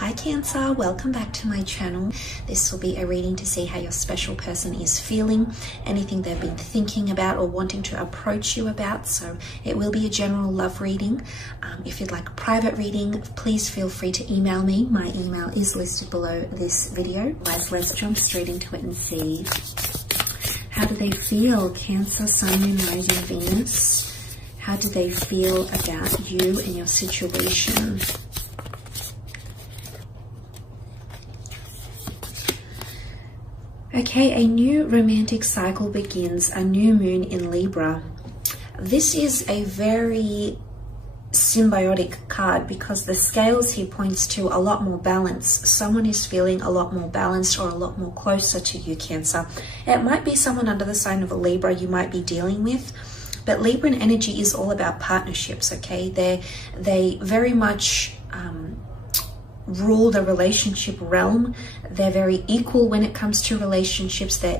Hi Cancer, welcome back to my channel. This will be a reading to see how your special person is feeling, anything they've been thinking about or wanting to approach you about. So it will be a general love reading. If you'd like a private reading, please feel free to email me. My email is listed below this video. Let's jump straight into it and see. How do they feel? Cancer, Sun, Moon, Rising, Venus. How do they feel about you and your situation? Okay, a new romantic cycle begins, a new moon in Libra. This is a very symbiotic card because the scales here points to a lot more balance. Someone is feeling a lot more balanced or a lot more closer to you, Cancer. It might be someone under the sign of a Libra you might be dealing with, but Libran energy is all about partnerships, okay? They very much rule the relationship realm. They're very equal when it comes to relationships. They're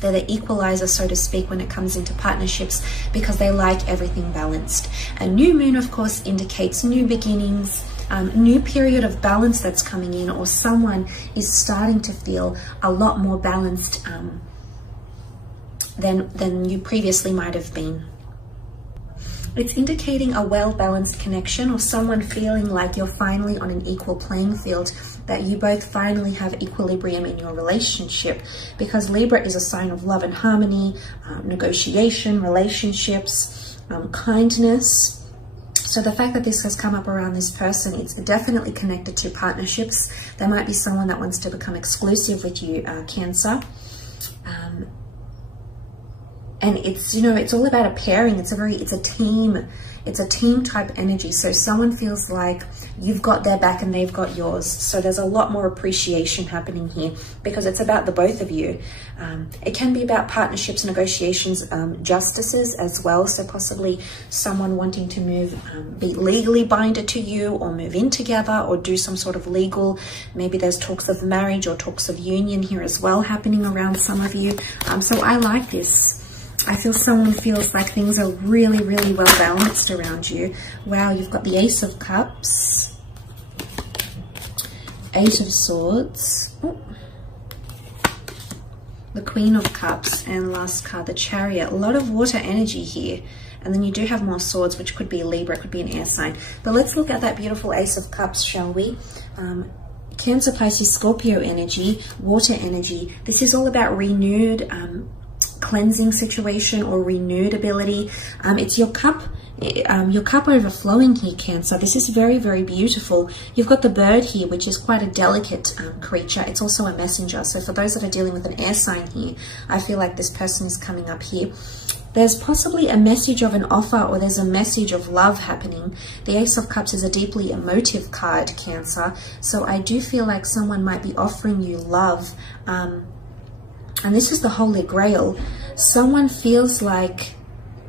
the equalizer, so to speak, when it comes into partnerships because they like everything balanced. A new moon, of course, indicates new beginnings, new period of balance that's coming in, or someone is starting to feel a lot more balanced than you previously might have been. It's indicating a well-balanced connection, or someone feeling like you're finally on an equal playing field, that you both finally have equilibrium in your relationship, because Libra is a sign of love and harmony, negotiation, relationships, kindness. So the fact that this has come up around this person, it's definitely connected to partnerships. There might be someone that wants to become exclusive with you, Cancer. And it's, you know, it's all about a pairing. It's a team type energy. So someone feels like you've got their back and they've got yours. So there's a lot more appreciation happening here because it's about the both of you. It can be about partnerships, negotiations, justices as well. So possibly someone wanting to move, be legally binded to you, or move in together, or do some sort of legal, maybe there's talks of marriage or talks of union here as well happening around some of you. So I like this. I feel someone feels like things are really, really well balanced around you. Wow, you've got the Ace of Cups, Eight of Swords, the Queen of Cups, and last card, the Chariot. A lot of water energy here. And then you do have more swords, which could be a Libra, it could be an air sign. But let's look at that beautiful Ace of Cups, shall we? Cancer, Pisces, Scorpio energy, water energy. This is all about renewed cleansing situation or renewed ability. It's your cup overflowing here, Cancer. This is very, very beautiful. You've got the bird here, which is quite a delicate creature. It's also a messenger. So for those that are dealing with an air sign here, I feel like this person is coming up here. There's possibly a message of an offer, or there's a message of love happening. The Ace of Cups is a deeply emotive card, Cancer. So I do feel like someone might be offering you love. And this is the Holy Grail. Someone feels like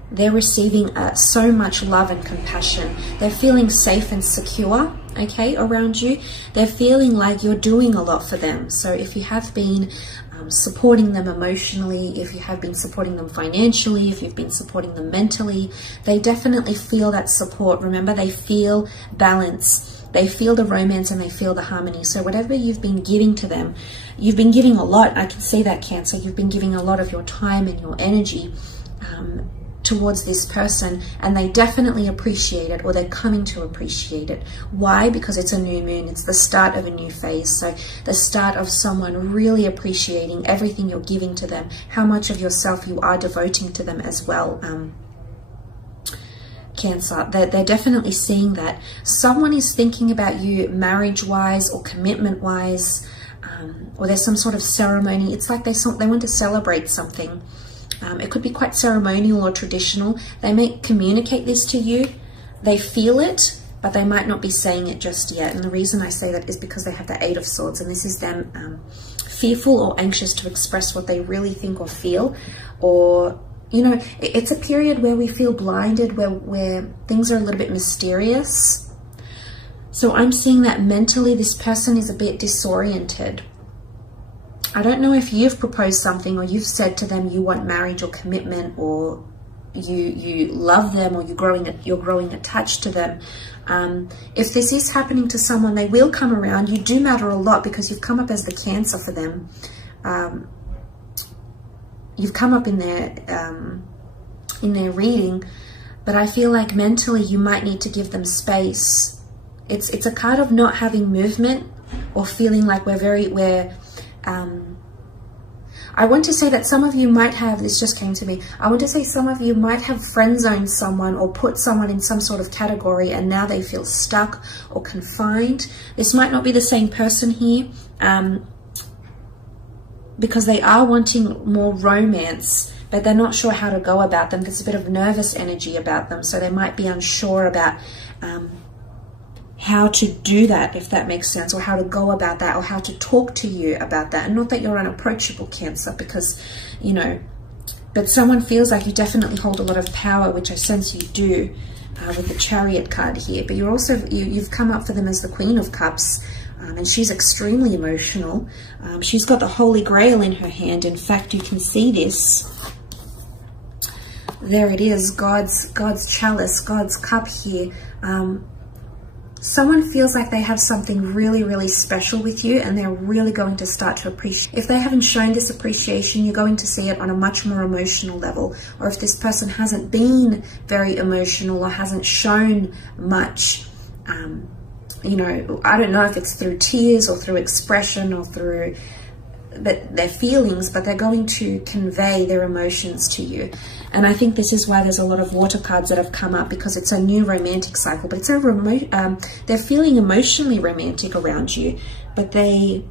they're receiving so much love and compassion. They're feeling safe and secure, okay, around you. They're feeling like you're doing a lot for them. So if you have been supporting them emotionally, if you have been supporting them financially, if you've been supporting them mentally, they definitely feel that support. Remember, they feel balance. They feel the romance and they feel the harmony. So whatever you've been giving to them, you've been giving a lot. I can see that, Cancer. You've been giving a lot of your time and your energy towards this person, and they definitely appreciate it, or they're coming to appreciate it. Why? Because it's a new moon. It's the start of a new phase. So the start of someone really appreciating everything you're giving to them, how much of yourself you are devoting to them as well. Cancer, they're definitely seeing that. Someone is thinking about you marriage-wise or commitment-wise, or there's some sort of ceremony. It's like they want to celebrate something. It could be quite ceremonial or traditional. They may communicate this to you. They feel it, but they might not be saying it just yet. And the reason I say that is because they have the Eight of Swords, and this is them fearful or anxious to express what they really think or feel, or you know, it's a period where we feel blinded, where things are a little bit mysterious. So I'm seeing that mentally this person is a bit disoriented. I don't know if you've proposed something or you've said to them you want marriage or commitment or you love them, or you're growing attached to them. If this is happening to someone, they will come around. You do matter a lot because you've come up as the Cancer for them. You've come up in their reading, but I feel like mentally you might need to give them space. It's a card of not having movement, or feeling like I want to say that some of you might have, this just came to me, I want to say some of you might have friend zoned someone or put someone in some sort of category, and now they feel stuck or confined. This might not be the same person here, because they are wanting more romance, but they're not sure how to go about them. There's a bit of nervous energy about them, so they might be unsure about how to do that, if that makes sense, or how to go about that, or how to talk to you about that. And not that you're unapproachable, Cancer, because, you know, but someone feels like you definitely hold a lot of power, which I sense you do with the Chariot card here. But you're also, you've come up for them as the Queen of Cups, and she's extremely emotional. She's got the Holy Grail in her hand. In fact, you can see this. There it is, God's chalice, God's cup here. Someone feels like they have something really, really special with you, and they're really going to start to appreciate. If they haven't shown this appreciation, you're going to see it on a much more emotional level. Or if this person hasn't been very emotional or hasn't shown much, you know, I don't know if it's through tears or through expression or through their feelings, but they're going to convey their emotions to you. And I think this is why there's a lot of water cards that have come up, because it's a new romantic cycle. But it's a they're feeling emotionally romantic around you, but they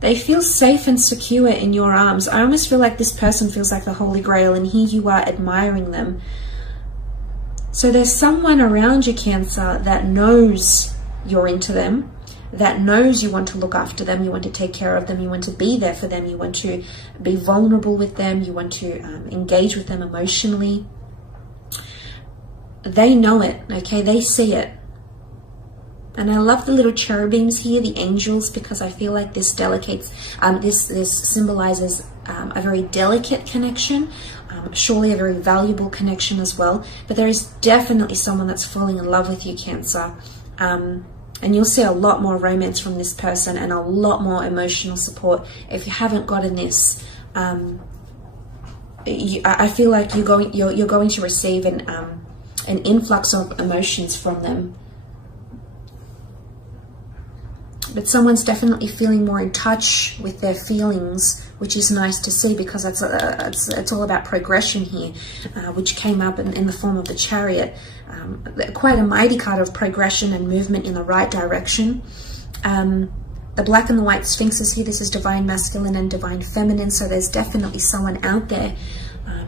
feel safe and secure in your arms. I almost feel like this person feels like the Holy Grail, and here you are admiring them. So there's someone around you, Cancer, that knows you're into them, that knows you want to look after them, you want to take care of them, you want to be there for them, you want to be vulnerable with them, you want to engage with them emotionally. They know it, okay? They see it. And I love the little cherubims here, the angels, because I feel like this this symbolizes a very delicate connection, surely a very valuable connection as well. But there is definitely someone that's falling in love with you, Cancer. And you'll see a lot more romance from this person, and a lot more emotional support. If you haven't gotten this, I feel like you're going to receive an influx of emotions from them. But someone's definitely feeling more in touch with their feelings, which is nice to see, because it's all about progression here, which came up in the form of the Chariot. Quite a mighty card of progression and movement in the right direction. The black and the white sphinxes here, this is divine masculine and divine feminine, so there's definitely someone out there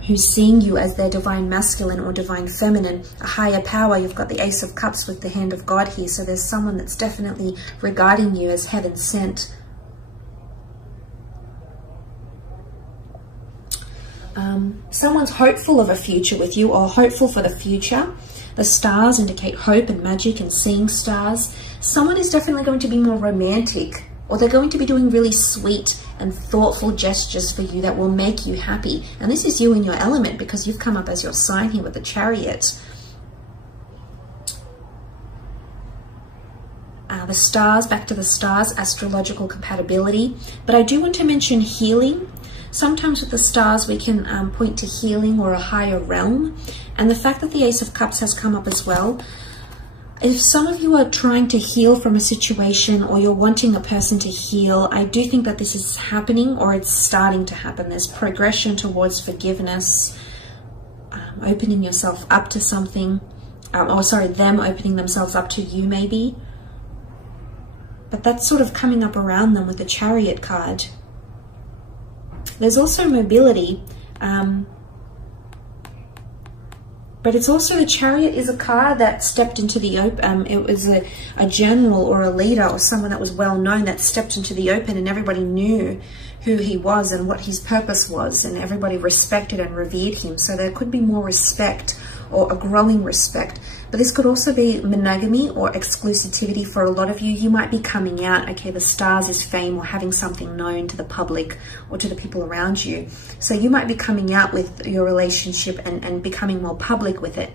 who's seeing you as their divine masculine or divine feminine, a higher power. You've got the Ace of Cups with the hand of God here, so there's someone that's definitely regarding you as heaven sent. Someone's hopeful of a future with you, or hopeful for the future. The stars indicate hope and magic and seeing stars. Someone is definitely going to be more romantic, or they're going to be doing really sweet and thoughtful gestures for you that will make you happy. And this is you in your element, because you've come up as your sign here with the Chariot. The stars, back to the stars, astrological compatibility. But I do want to mention healing. Sometimes with the stars we can point to healing or a higher realm. And the fact that the Ace of Cups has come up as well. If some of you are trying to heal from a situation, or you're wanting a person to heal, I do think that this is happening, or it's starting to happen. There's progression towards forgiveness, opening yourself up to something, them opening themselves up to you maybe. But that's sort of coming up around them with the Chariot card. There's also mobility, but it's also, the Chariot is a card that stepped into the open. It was a general or a leader or someone that was well known that stepped into the open, and everybody knew who he was and what his purpose was, and everybody respected and revered him. So there could be more respect or a growing respect. But this could also be monogamy or exclusivity for a lot of you. You might be coming out, okay, the stars is fame or having something known to the public or to the people around you. So you might be coming out with your relationship and becoming more public with it.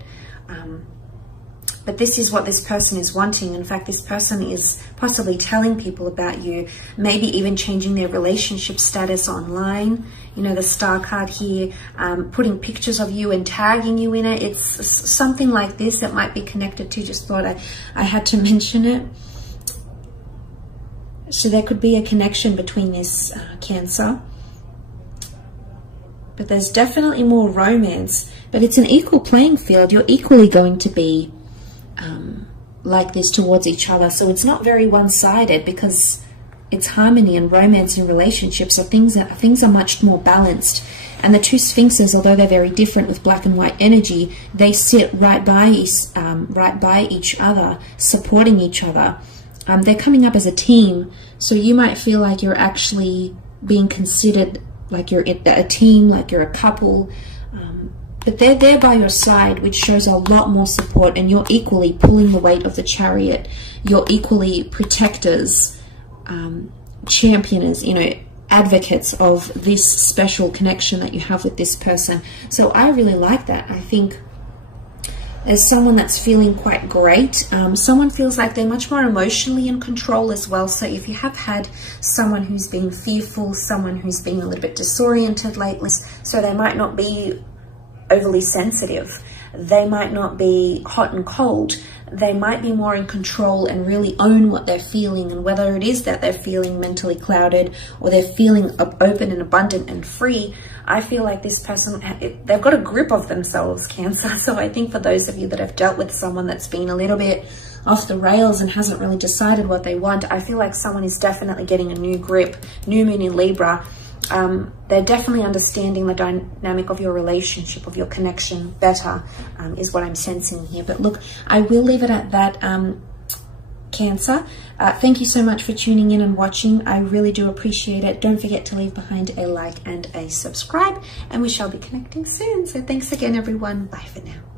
But this is what this person is wanting. In fact, this person is possibly telling people about you, maybe even changing their relationship status online. You know, the star card here, putting pictures of you and tagging you in it. It's something like this that might be connected to. Just thought I had to mention it. So there could be a connection between this Cancer. But there's definitely more romance. But it's an equal playing field. You're equally going to be like this towards each other. So it's not very one-sided, because it's harmony and romance in relationships. So things are much more balanced. And the two sphinxes, although they're very different with black and white energy, they sit right by each other, supporting each other. They're coming up as a team. So you might feel like you're actually being considered like you're a team, like you're a couple. But they're there by your side, which shows a lot more support, and you're equally pulling the weight of the Chariot. You're equally protectors, championers, you know, advocates of this special connection that you have with this person. So I really like that. I think there's someone that's feeling quite great. Someone feels like they're much more emotionally in control as well. So if you have had someone who's been fearful, someone who's been a little bit disoriented lately, so they might not be overly sensitive, they might not be hot and cold, they might be more in control and really own what they're feeling. And whether it is that they're feeling mentally clouded or they're feeling open and abundant and free, I feel like this person, they've got a grip of themselves, Cancer. So I think for those of you that have dealt with someone that's been a little bit off the rails and hasn't really decided what they want, I feel like someone is definitely getting a new grip. New moon in Libra. They're definitely understanding the dynamic of your relationship, of your connection better, is what I'm sensing here. But look, I will leave it at that, Cancer. Thank you so much for tuning in and watching. I really do appreciate it. Don't forget to leave behind a like and a subscribe, and we shall be connecting soon. So thanks again, everyone. Bye for now.